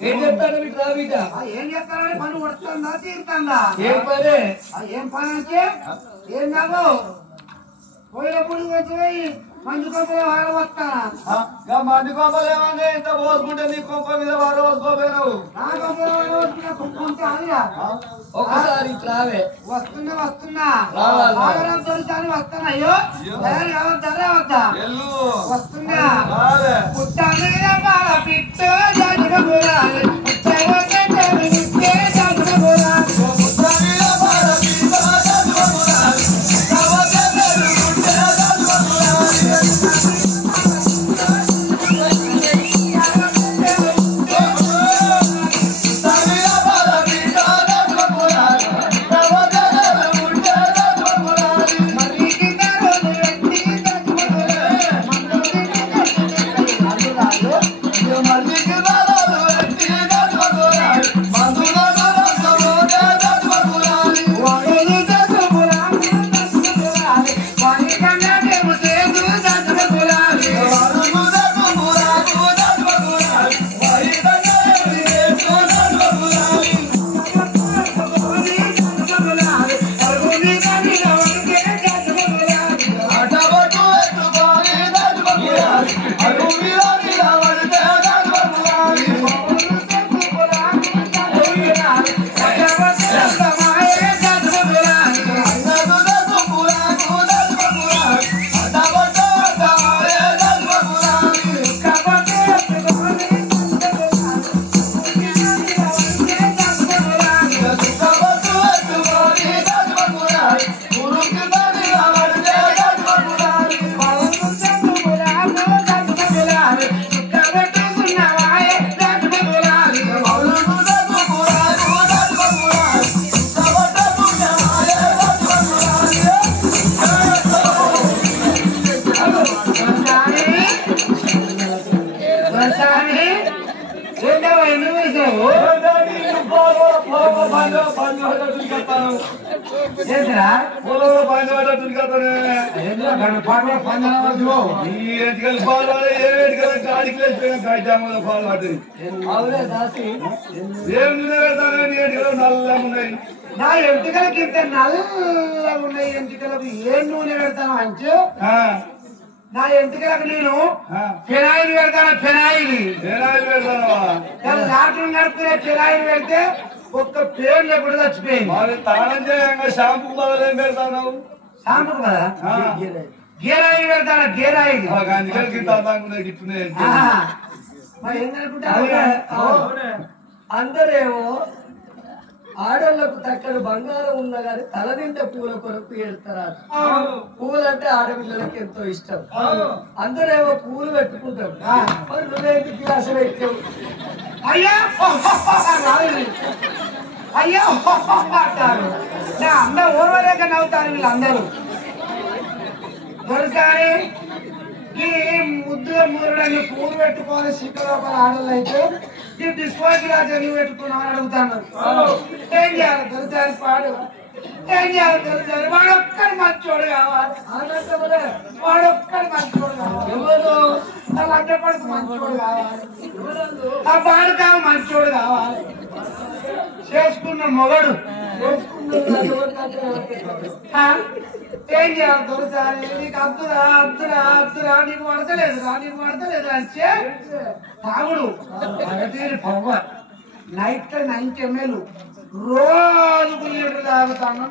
ఏం చెప్తాను బిడ్డ బిడ్డ ఏం చేస్తారని పని కొడుతుందా తీరుతుందా ఏం పని ఏం పని అంటే ఏం కాదు పోయినప్పుడు పోయి మంచి కొంపలు వారు వస్తానా మంది కొంపలు ఏమన్నా ఇంత పోసుకుంటే నీ కొంప మీద వారు పోసుకోపోయినావు నా కొంపలు కుక్కుంటే అదిగా ఒకసారి రావే వస్తున్నా ఆగరం తొలిసారి వస్తాను అయ్యో ధర వద్దా వస్తున్నా పుట్ట మీద బాల పిట్టు జగబురాలి అవునే దాసి నల్లగా ఉన్నాయి నా ఎంటికలకి ఇంత నల్లగా ఉన్నాయి ఎంటికలకు ఏం నూనె పెడతాను అంటే నా ఎంటికలకు నేను ఫినాయిల్ పెడతాను ఫినాయిల్ రాత్రి నడుపుకునే ఫినాయిల్ పెడితే ఒక్క పేరు లేకుండా చచ్చిపోయింది తాళం చేయంగా షాంపూ బదులు ఏం పెడతావు షాంపూ కదా గేరాయిల్ పెడతాను గేరాయిల్ మరి ఏంటనుకుంటా అందరేమో ఆడోళ్లకు తక్కడ బంగారం ఉన్నా గానీ తల నిండా పూల కొరకు ఏడతారు. పూలంటే ఆడపిల్లలకి ఎంతో ఇష్టం. అందరేమో పూలు పెట్టుకుంటారు. మరి నువ్వేంటి గ్లాసు పెట్టావు? అయ్యా అయ్యో అంటారు. నా అన్న ఓర్వలేక నవ్వుతారు వీళ్ళందరూ. దొరసారి ఈ ముద్దుగా మూరడాన్ని పూలు పెట్టుకోవాలి సిక్క లోపల ఆడలు అయితే ఈ డిస్పోజ్ గ్లాస్ ఎందుకు పెట్టుకున్నావు అని అడుగుతాను. ఏం చేయాలి దొరసారి పాడు ఏం చేయాలి దొరసారి వాడొక్కడి మంచోడు కావాలి వాడొక్కడి మంచోడు కావాలి ఎవరు నా లంచపడుతు మంచోడు కావాలి ఆ బాడుకావు మంచోడు కావాలి చేసుకున్న మొగడు ఏం చేయాలి దొరసారి నీకు అద్దురా అద్దురా అద్దురా నీకు పడతలేదురా నీకు పడతలేదు అంటే తాగుడు అగతీరి పవర్ నైట్ 90 ml రోజుకు 7 తాగుతాను.